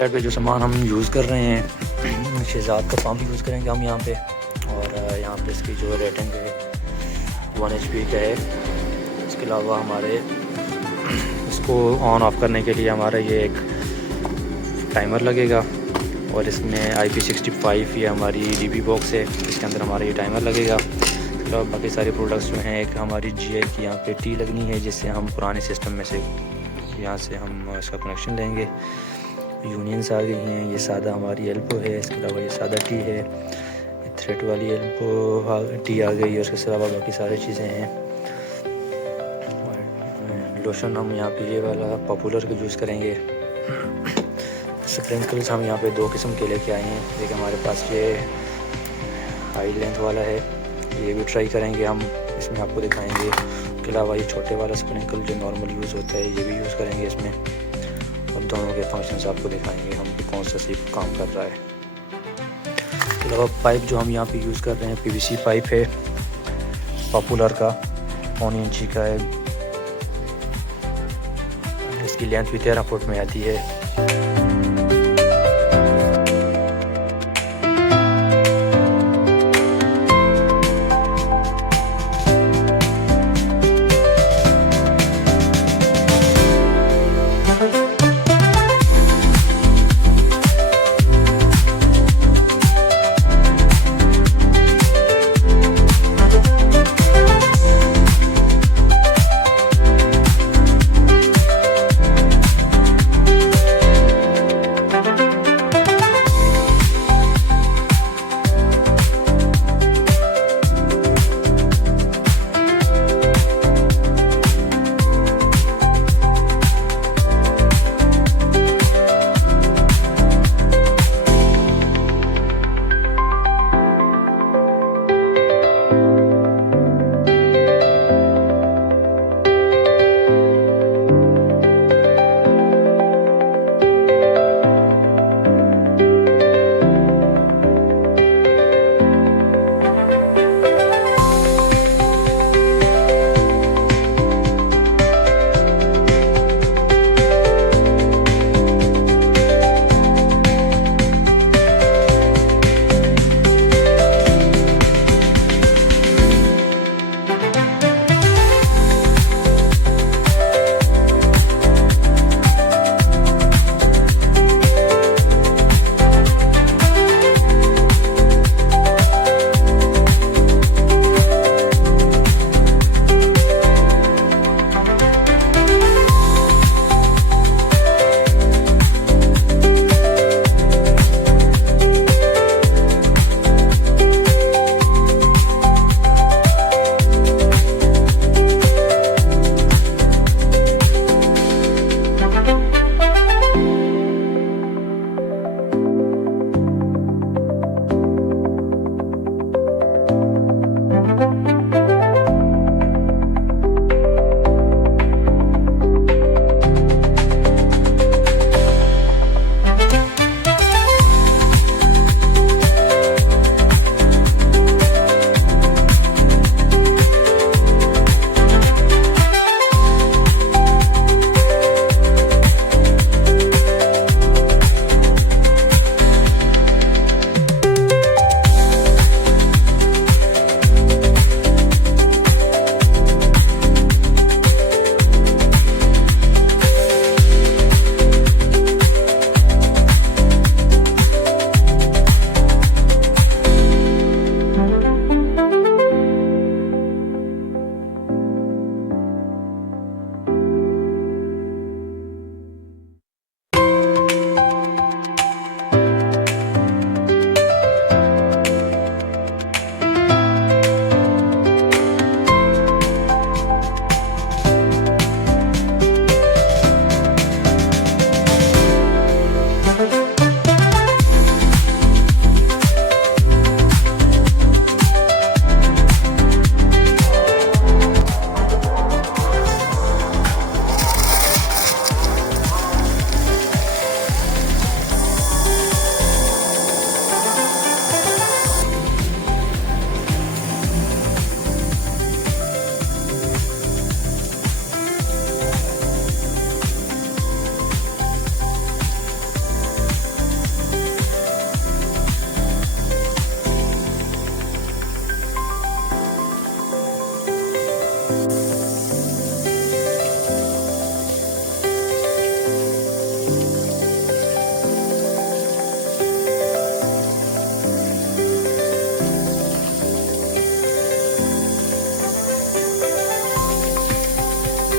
Side पे जो सामान हम यूज़ कर रहे हैं, शहजाद का पंप यूज़ करेंगे हम यहाँ पे। और यहाँ पे इसकी जो रेटिंग है 1 HP का है। इसके अलावा हमारे इसको ऑन ऑफ करने के लिए हमारा ये एक टाइमर लगेगा, और इसमें IP65 ये हमारी DB बॉक्स है, इसके अंदर हमारा ये टाइमर लगेगा। इसके अलावा बाकी सारे प्रोडक्ट्स जो हैं, एक हमारी GI की यहाँ पे टी लगनी है, जिससे हम पुराने सिस्टम में से यहाँ से हम इसका कनेक्शन लेंगे। यूनियंस आ गई हैं, ये सादा हमारी एल्बो है, इसके अलावा ये सादा टी है, ये थ्रेड वाली एल्बो टी आ गई, और इसके अलावा बाकी सारी चीज़ें हैं। लोशन हम यहाँ पे ये वाला पॉपुलर का यूज़ करेंगे। स्प्रिंकल्स हम यहाँ पे 2 किस्म के लेके आए हैं। एक हमारे पास ये हाई लेंथ वाला है, ये भी ट्राई करेंगे हम, इसमें आपको दिखाएंगे। उसके अलावा ये छोटे वाला स्प्रिंकल जो नॉर्मल यूज़ होता है, ये भी यूज़ करेंगे इसमें, और दोनों के फंक्शंस आपको दिखाएंगे हम कि कौन सा सिर्फ काम कर रहा है। इसके अलावा पाइप जो हम यहाँ पे यूज़ कर रहे हैं, PVC पाइप है पॉपुलर का, 1 इंची का है। इसकी लेंथ भी 13 फुट में आती है।